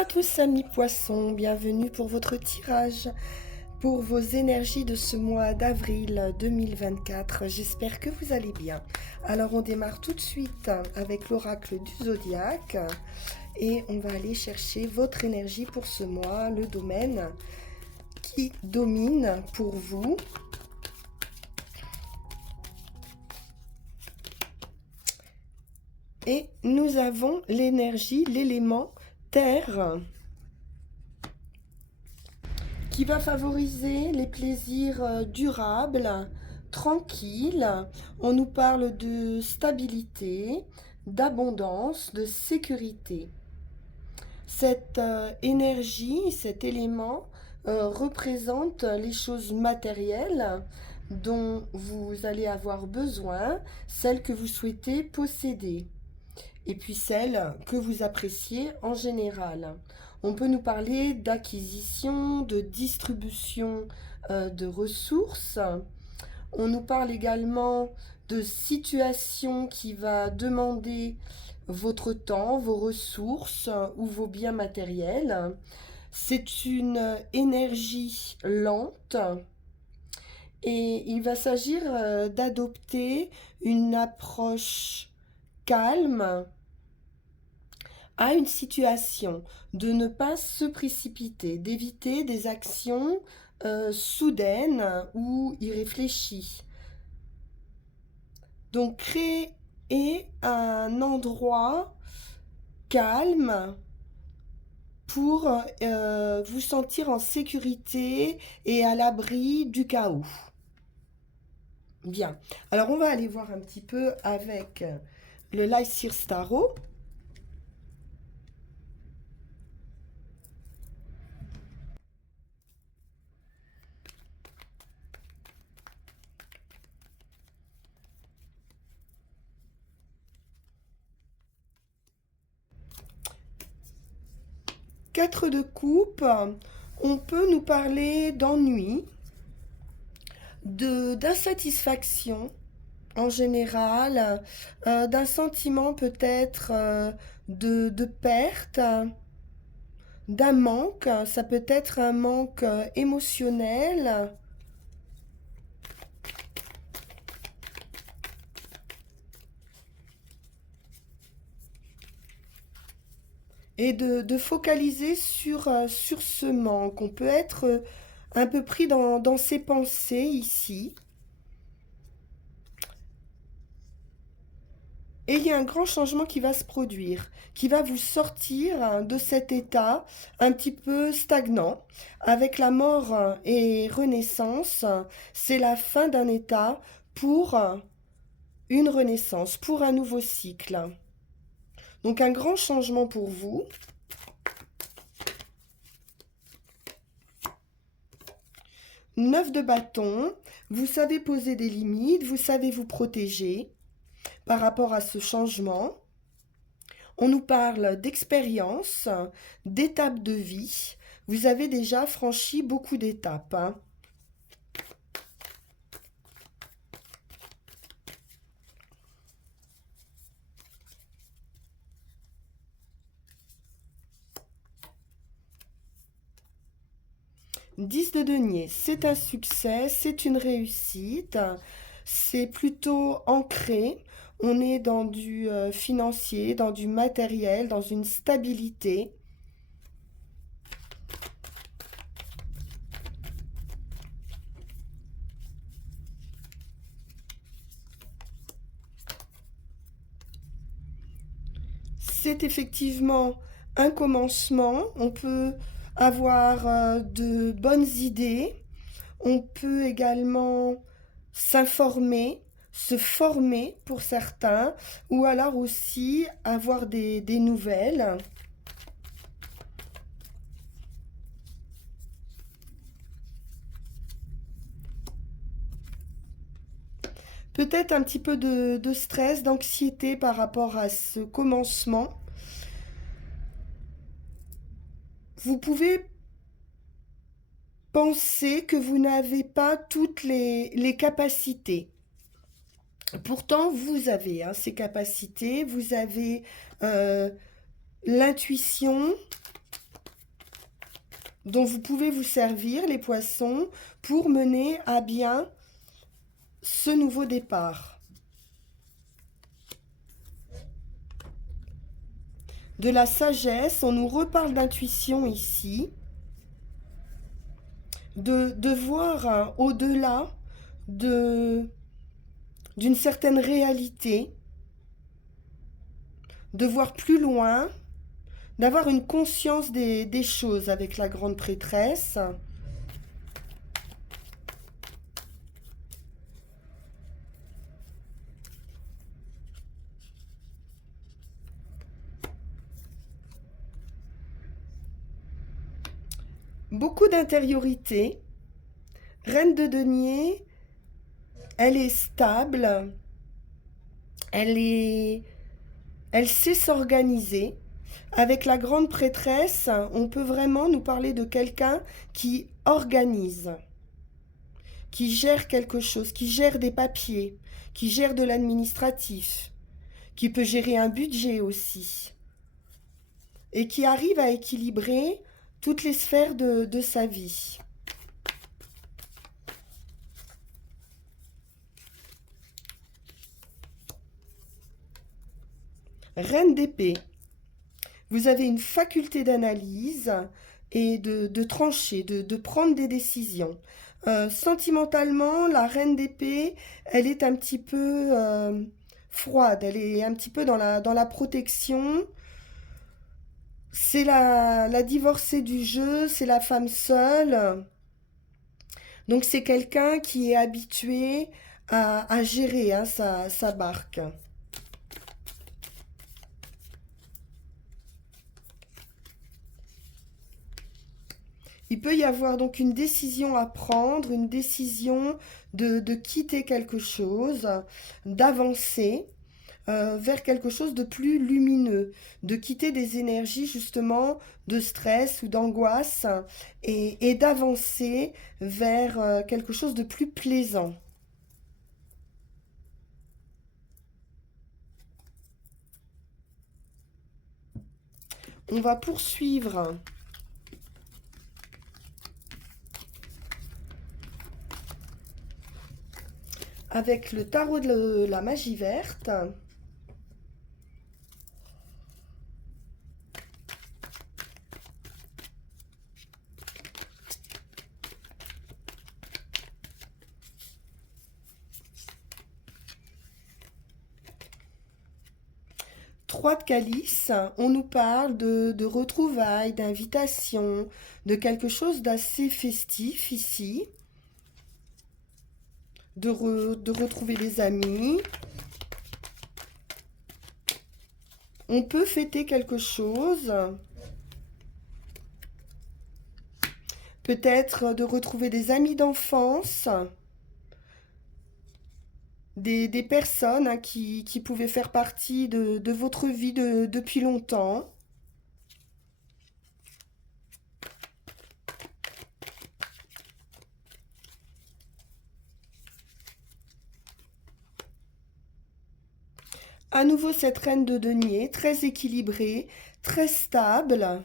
à tous amis poissons, bienvenue pour votre tirage, pour vos énergies de ce mois d'avril 2024. J'espère que vous allez bien. Alors on démarre tout de suite avec l'oracle du zodiaque et on va aller chercher votre énergie pour ce mois, le domaine qui domine pour vous. Et nous avons l'énergie, l'élément terre, qui va favoriser les plaisirs durables, tranquilles. On nous parle de stabilité, d'abondance, de sécurité. Cette énergie, cet élément représente les choses matérielles dont vous allez avoir besoin, celles que vous souhaitez posséder, et puis celles que vous appréciez en général. On peut nous parler d'acquisition, de distribution de ressources. On nous parle également de situation qui va demander votre temps, vos ressources ou vos biens matériels. C'est une énergie lente et il va s'agir d'adopter une approche calme à une situation, de ne pas se précipiter, d'éviter des actions soudaines ou irréfléchies. Donc créer un endroit calme pour vous sentir en sécurité et à l'abri du chaos. Bien, alors on va aller voir un petit peu avec le Lycir Tarot. Quatre de coupe, on peut nous parler d'ennui, d'insatisfaction en général, d'un sentiment peut-être de perte, d'un manque. Ça peut être un manque émotionnel. Et de focaliser sur ce manque. On peut être un peu pris dans ses pensées ici. Et il y a un grand changement qui va se produire, qui va vous sortir de cet état un petit peu stagnant. Avec la mort et renaissance, c'est la fin d'un état pour une renaissance, pour un nouveau cycle. Donc un grand changement pour vous. Neuf de bâton, vous savez poser des limites, vous savez vous protéger par rapport à ce changement. On nous parle d'expérience, d'étapes de vie. Vous avez déjà franchi beaucoup d'étapes. 10 de denier, c'est un succès, c'est une réussite, c'est plutôt ancré. On est dans du financier, dans du matériel, dans une stabilité. C'est effectivement un commencement. On peut avoir de bonnes idées. On peut également s'informer, se former pour certains, ou alors aussi avoir des nouvelles. Peut-être un petit peu de stress, d'anxiété par rapport à ce commencement. Vous pouvez penser que vous n'avez pas toutes les capacités. Pourtant, vous avez ces capacités, vous avez l'intuition, dont vous pouvez vous servir, les poissons, pour mener à bien ce nouveau départ. De la sagesse, on nous reparle d'intuition ici, de voir au-delà d'une certaine réalité, de voir plus loin, d'avoir une conscience des choses avec la grande prêtresse. Beaucoup d'intériorité. Reine de denier, elle est stable, elle sait s'organiser. Avec la grande prêtresse, on peut vraiment nous parler de quelqu'un qui organise, qui gère quelque chose, qui gère des papiers, qui gère de l'administratif, qui peut gérer un budget aussi, et qui arrive à équilibrer toutes les sphères de sa vie. Reine d'épée, vous avez une faculté d'analyse et de trancher, de prendre des décisions. Sentimentalement, la reine d'épée, elle est un petit peu froide, elle est un petit peu dans la protection. C'est la divorcée du jeu, c'est la femme seule. Donc c'est quelqu'un qui est habitué à gérer hein, sa barque. Il peut y avoir donc une décision à prendre, une décision de quitter quelque chose, d'avancer vers quelque chose de plus lumineux, de quitter des énergies justement de stress ou d'angoisse et d'avancer vers quelque chose de plus plaisant. On va poursuivre avec le tarot de la magie verte. Trois de calice, on nous parle de retrouvailles, d'invitations, de quelque chose d'assez festif ici, de retrouver des amis. On peut fêter quelque chose, peut-être de retrouver des amis d'enfance, des personnes hein, qui pouvaient faire partie de votre vie depuis longtemps. À nouveau cette reine de denier, très équilibrée, très stable.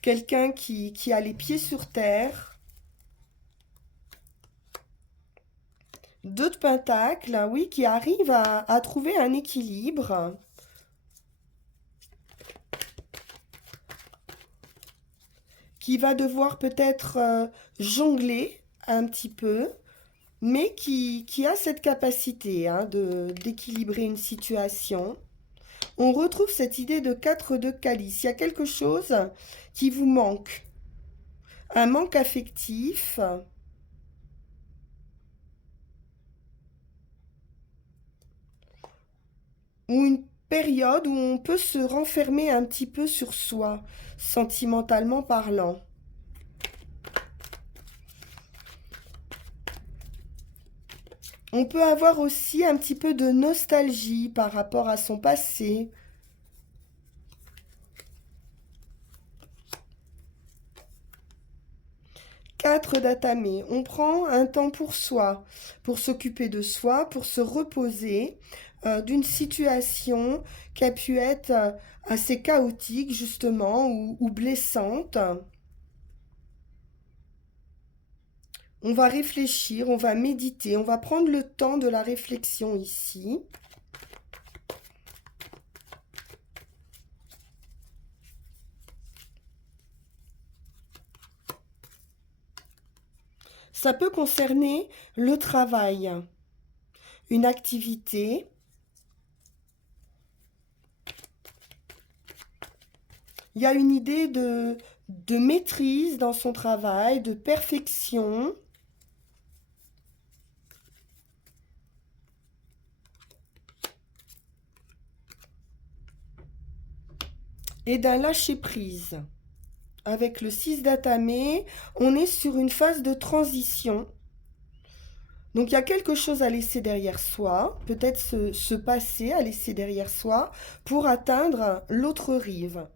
Quelqu'un qui a les pieds sur terre. Deux de pentacles, oui, qui arrive à trouver un équilibre. Qui va devoir peut-être jongler un petit peu, mais qui a cette capacité hein, d'équilibrer une situation. On retrouve cette idée de 4 de calice. Il y a quelque chose qui vous manque. Un manque affectif. Ou une période où on peut se renfermer un petit peu sur soi, sentimentalement parlant. On peut avoir aussi un petit peu de nostalgie par rapport à son passé. 4 d'atamé. On prend un temps pour soi, pour s'occuper de soi, pour se reposer d'une situation qui a pu être assez chaotique justement ou blessante. On va réfléchir, on va méditer, on va prendre le temps de la réflexion ici. Ça peut concerner le travail, une activité. Il y a une idée de maîtrise dans son travail, de perfection. Et d'un lâcher-prise. Avec le 6 d'atamé, on est sur une phase de transition. Donc il y a quelque chose à laisser derrière soi, peut-être ce passé à laisser derrière soi pour atteindre l'autre rive.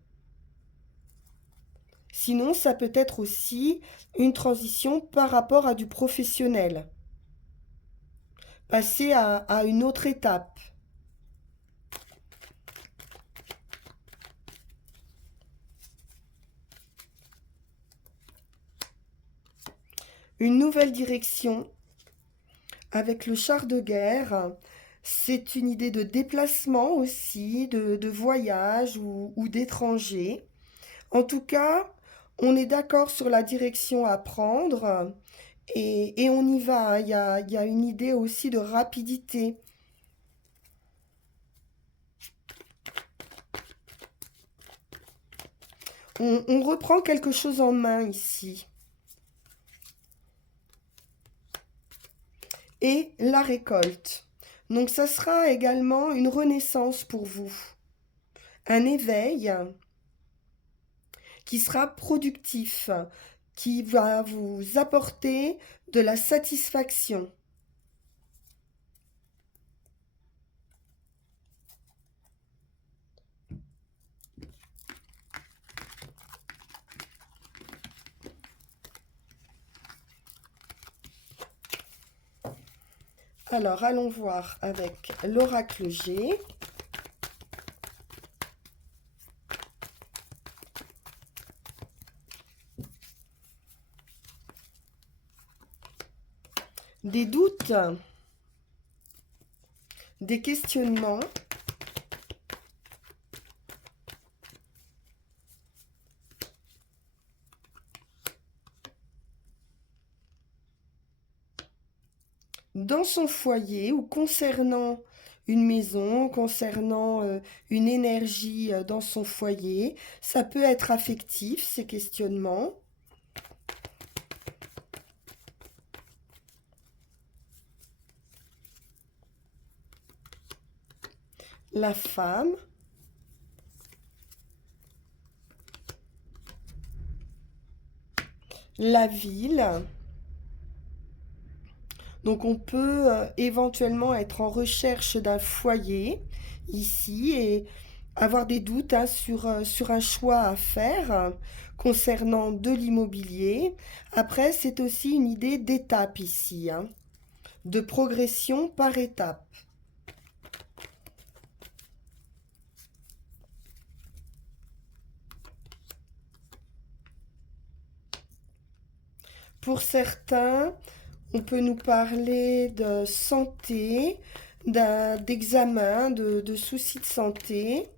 Sinon, ça peut être aussi une transition par rapport à du professionnel. Passer à une autre étape. Une nouvelle direction avec le char de guerre. C'est une idée de déplacement aussi, de voyage ou d'étranger. En tout cas, on est d'accord sur la direction à prendre et on y va. Il y a une idée aussi de rapidité. On reprend quelque chose en main ici. Et la récolte. Donc ça sera également une renaissance pour vous. Un éveil qui sera productif, qui va vous apporter de la satisfaction. Alors, allons voir avec l'oracle G. Des doutes, des questionnements. Dans son foyer ou concernant une maison, concernant une énergie dans son foyer. Ça peut être affectif, ces questionnements. La femme. La ville. Donc on peut éventuellement être en recherche d'un foyer ici et avoir des doutes hein, sur un choix à faire concernant de l'immobilier. Après, c'est aussi une idée d'étape ici, hein, de progression par étape. Pour certains, on peut nous parler de santé, d'examen, de soucis de santé.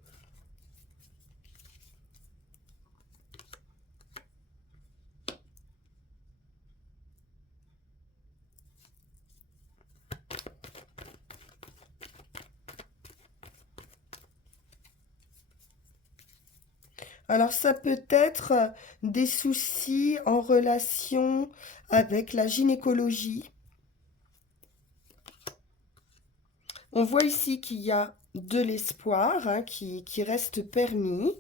Alors ça peut être des soucis en relation avec la gynécologie. On voit ici qu'il y a de l'espoir hein, qui reste permis,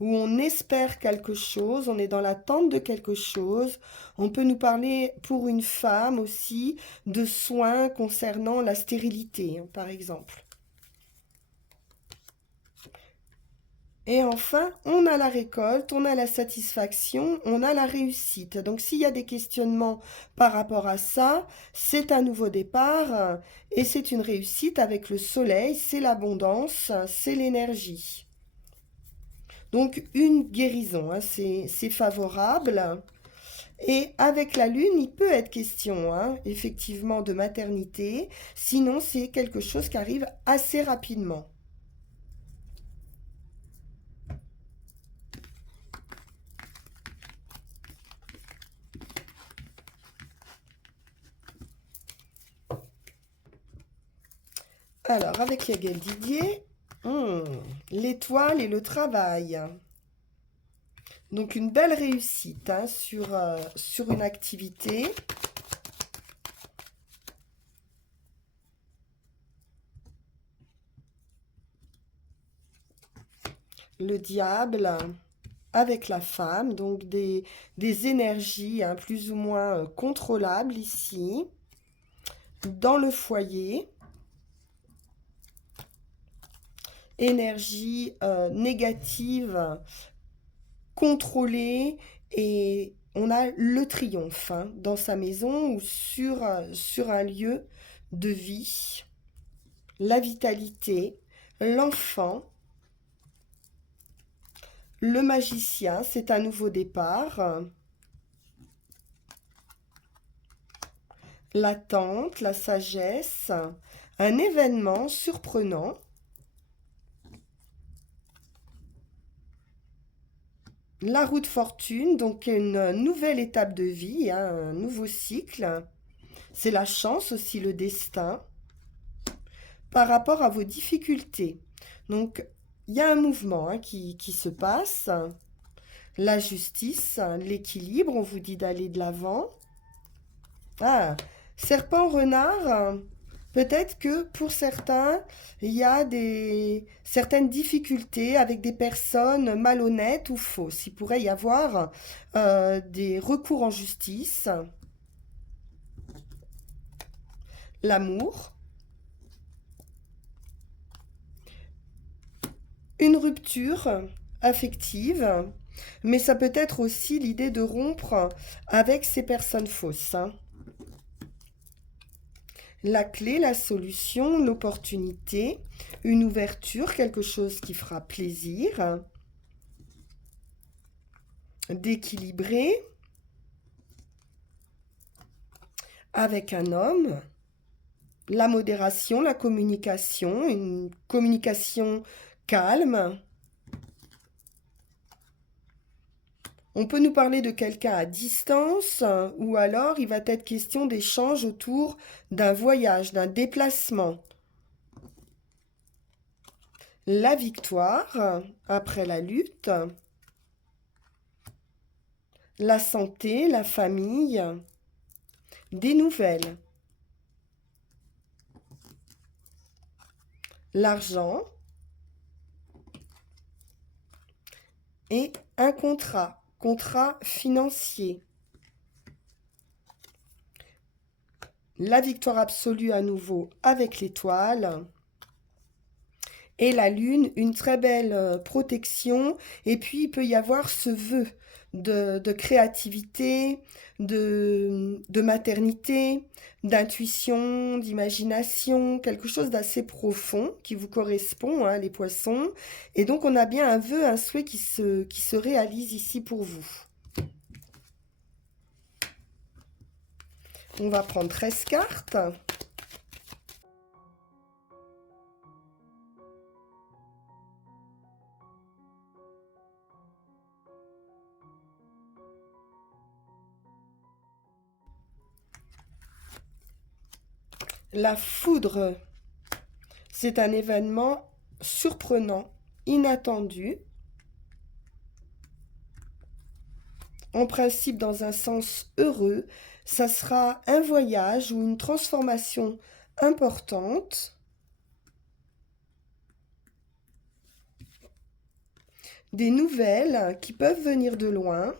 où on espère quelque chose, on est dans l'attente de quelque chose. On peut nous parler pour une femme aussi de soins concernant la stérilité, hein, par exemple. Et enfin, on a la récolte, on a la satisfaction, on a la réussite. Donc s'il y a des questionnements par rapport à ça, c'est un nouveau départ et c'est une réussite avec le soleil, c'est l'abondance, c'est l'énergie. Donc une guérison, hein, c'est favorable. Et avec la lune, il peut être question, hein, effectivement, de maternité. Sinon, c'est quelque chose qui arrive assez rapidement. Alors, avec Yagel Didier, hmm, l'étoile et le travail. Donc, une belle réussite hein, sur une activité. Le diable avec la femme, donc des énergies hein, plus ou moins contrôlables ici. Dans le foyer, énergie négative contrôlée et on a le triomphe hein, dans sa maison ou sur un lieu de vie, la vitalité, l'enfant, le magicien, c'est un nouveau départ, l'attente, la sagesse, un événement surprenant, la roue de fortune, donc une nouvelle étape de vie, hein, un nouveau cycle. C'est la chance aussi, le destin, par rapport à vos difficultés. Donc, il y a un mouvement hein, qui se passe. La justice, l'équilibre, on vous dit d'aller de l'avant. Ah, serpent, renard, peut-être que pour certains, il y a certaines difficultés avec des personnes malhonnêtes ou fausses. Il pourrait y avoir des recours en justice. L'amour, une rupture affective, mais ça peut être aussi l'idée de rompre avec ces personnes fausses, hein. La clé, la solution, l'opportunité, une ouverture, quelque chose qui fera plaisir, d'équilibrer avec un homme, la modération, la communication, une communication calme. On peut nous parler de quelqu'un à distance ou alors il va être question d'échanges autour d'un voyage, d'un déplacement. La victoire après la lutte, la santé, la famille, des nouvelles, l'argent et un contrat financier. La victoire absolue à nouveau avec l'étoile. Et la lune, une très belle protection. Et puis, il peut y avoir ce vœu de créativité, de maternité, d'intuition, d'imagination, quelque chose d'assez profond qui vous correspond, hein, les poissons. Et donc, on a bien un vœu, un souhait qui se réalise ici pour vous. On va prendre 13 cartes. La foudre, c'est un événement surprenant, inattendu, en principe dans un sens heureux. Ça sera un voyage ou une transformation importante, des nouvelles qui peuvent venir de loin.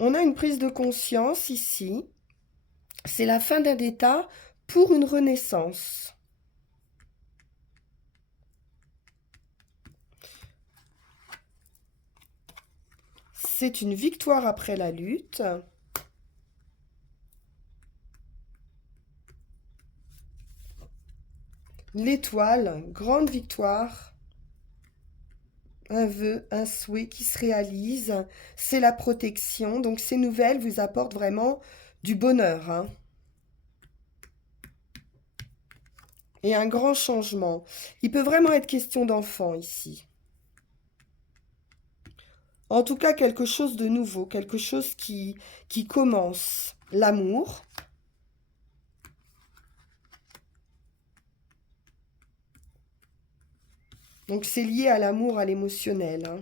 On a une prise de conscience ici. C'est la fin d'un état pour une renaissance. C'est une victoire après la lutte. L'étoile, grande victoire. Un vœu, un souhait qui se réalise. C'est la protection. Donc ces nouvelles vous apportent vraiment du bonheur, hein. Et un grand changement. Il peut vraiment être question d'enfant ici. En tout cas, quelque chose de nouveau, quelque chose qui commence. L'amour. Donc c'est lié à l'amour, à l'émotionnel, hein.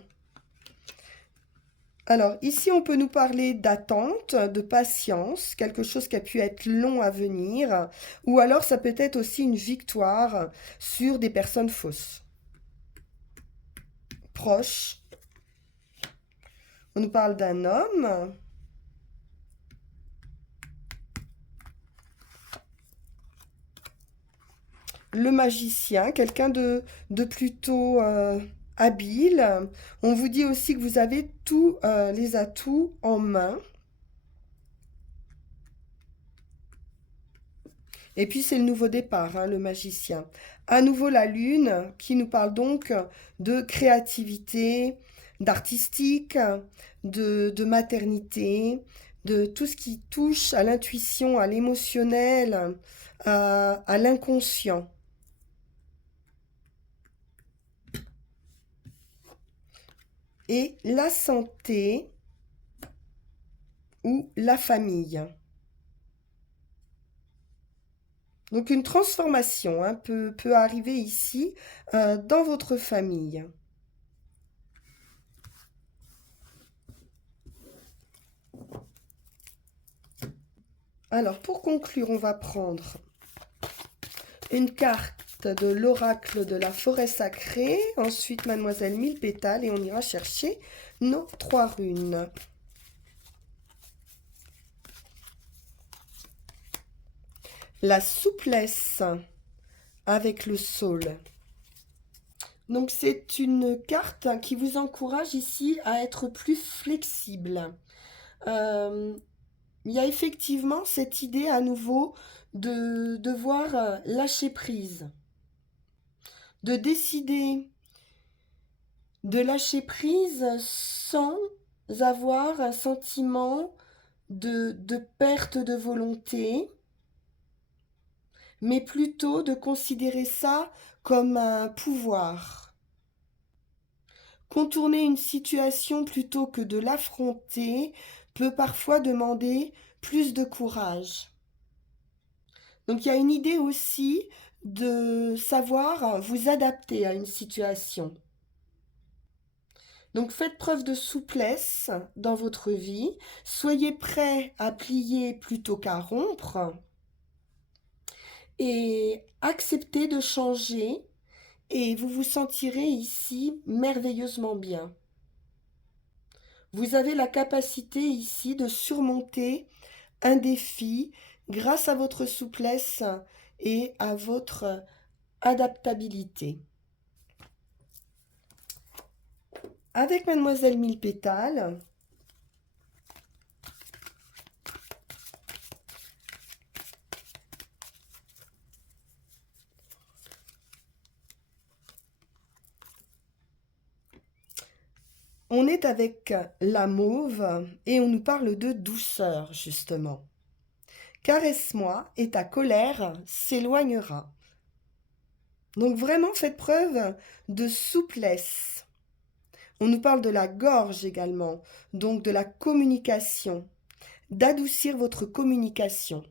Alors ici, on peut nous parler d'attente, de patience, quelque chose qui a pu être long à venir, ou alors ça peut être aussi une victoire sur des personnes fausses, proches. On nous parle d'un homme, le magicien, quelqu'un de plutôt habile. On vous dit aussi que vous avez tous les atouts en main. Et puis c'est le nouveau départ, hein, le magicien. À nouveau la lune qui nous parle donc de créativité, d'artistique, de maternité, de tout ce qui touche à l'intuition, à l'émotionnel, à l'inconscient. Et la santé ou la famille. Donc une transformation, hein, peut arriver ici dans votre famille. Alors pour conclure, on va prendre une carte de l'oracle de la forêt sacrée, ensuite Mademoiselle Mille Pétales et on ira chercher nos 3 runes. La souplesse avec le saule. Donc c'est une carte qui vous encourage ici à être plus flexible. Euh, il y a effectivement cette idée à nouveau de devoir lâcher prise, de décider de lâcher prise sans avoir un sentiment de perte de volonté, mais plutôt de considérer ça comme un pouvoir. Contourner une situation plutôt que de l'affronter peut parfois demander plus de courage. Donc il y a une idée aussi de savoir vous adapter à une situation. Donc faites preuve de souplesse dans votre vie, soyez prêt à plier plutôt qu'à rompre et acceptez de changer et vous vous sentirez ici merveilleusement bien. Vous avez la capacité ici de surmonter un défi grâce à votre souplesse et à votre adaptabilité. Avec Mademoiselle Mille Pétales, on est avec la mauve et on nous parle de douceur justement. Caresse-moi et ta colère s'éloignera. Donc vraiment faites preuve de souplesse. On nous parle de la gorge également, donc de la communication, d'adoucir votre communication.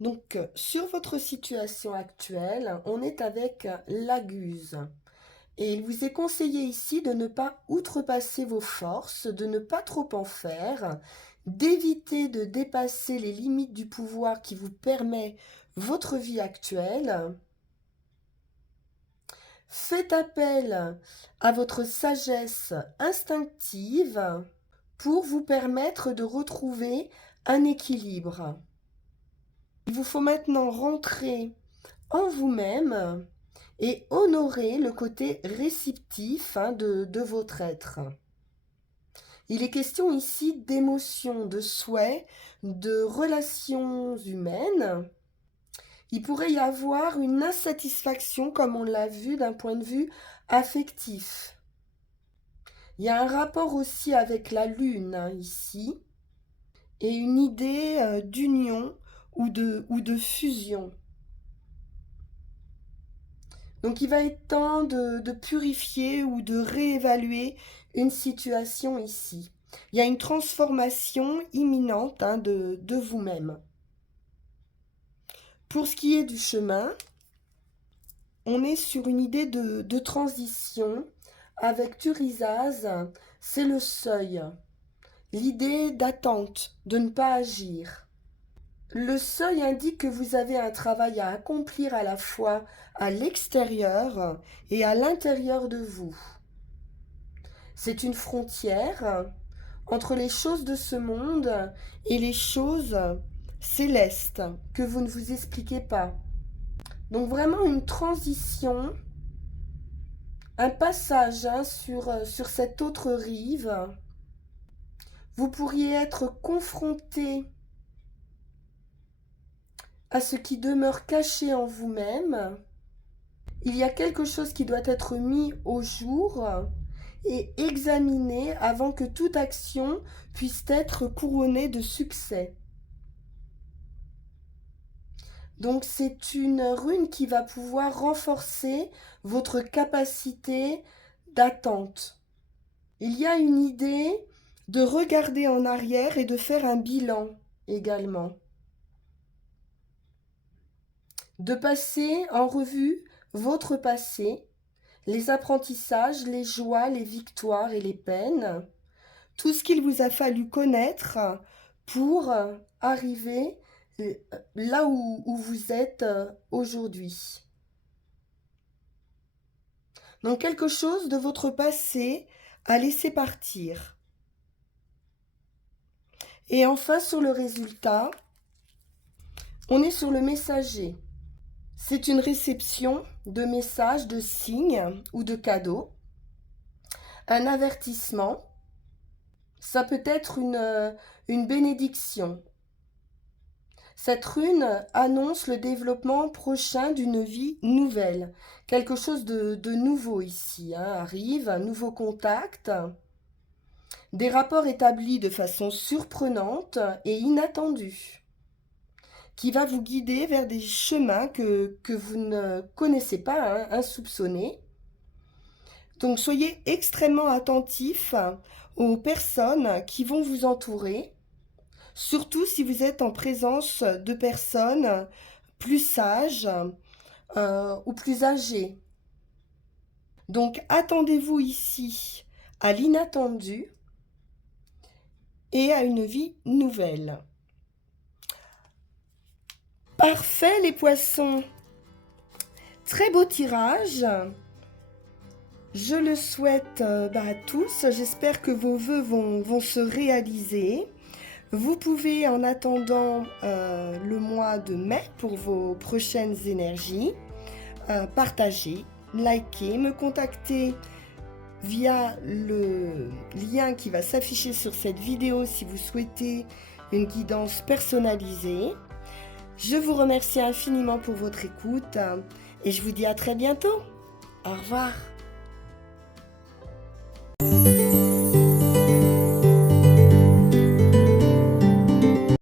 Donc, sur votre situation actuelle, on est avec la Guse. Et il vous est conseillé ici de ne pas outrepasser vos forces, de ne pas trop en faire, d'éviter de dépasser les limites du pouvoir qui vous permet votre vie actuelle. Faites appel à votre sagesse instinctive pour vous permettre de retrouver un équilibre. Il vous faut maintenant rentrer en vous-même et honorer le côté réceptif de votre être. Il est question ici d'émotions, de souhaits, de relations humaines. Il pourrait y avoir une insatisfaction, comme on l'a vu, d'un point de vue affectif. Il y a un rapport aussi avec la lune ici, et une idée d'union ou de fusion. Donc il va être temps de purifier ou de réévaluer une situation ici. Il y a une transformation imminente de vous-même. Pour ce qui est du chemin, on est sur une idée de transition. Avec Thurisaz, c'est le seuil. L'idée d'attente, de ne pas agir. Le seuil indique que vous avez un travail à accomplir à la fois à l'extérieur et à l'intérieur de vous. C'est une frontière entre les choses de ce monde et les choses célestes que vous ne vous expliquez pas. Donc vraiment une transition, un passage sur cette autre rive. Vous pourriez être confronté à ce qui demeure caché en vous-même. Il y a quelque chose qui doit être mis au jour et examiné avant que toute action puisse être couronnée de succès. Donc c'est une rune qui va pouvoir renforcer votre capacité d'attente. Il y a une idée de regarder en arrière et de faire un bilan également. De passer en revue votre passé, les apprentissages, les joies, les victoires et les peines, tout ce qu'il vous a fallu connaître pour arriver là où vous êtes aujourd'hui. Donc quelque chose de votre passé à laisser partir. Et enfin sur le résultat, on est sur le messager. C'est une réception de messages, de signes ou de cadeaux. Un avertissement, ça peut être une bénédiction. Cette rune annonce le développement prochain d'une vie nouvelle. Quelque chose de nouveau ici arrive, un nouveau contact. Des rapports établis de façon surprenante et inattendue, qui va vous guider vers des chemins que vous ne connaissez pas, insoupçonnés. Donc soyez extrêmement attentifs aux personnes qui vont vous entourer, surtout si vous êtes en présence de personnes plus sages ou plus âgées. Donc attendez-vous ici à l'inattendu et à une vie nouvelle. Parfait les poissons. Très beau tirage. Je le souhaite à tous. J'espère que vos vœux vont se réaliser. Vous pouvez en attendant le mois de mai pour vos prochaines énergies, partager, liker, me contacter via le lien qui va s'afficher sur cette vidéo si vous souhaitez une guidance personnalisée. Je vous remercie infiniment pour votre écoute et je vous dis à très bientôt. Au revoir.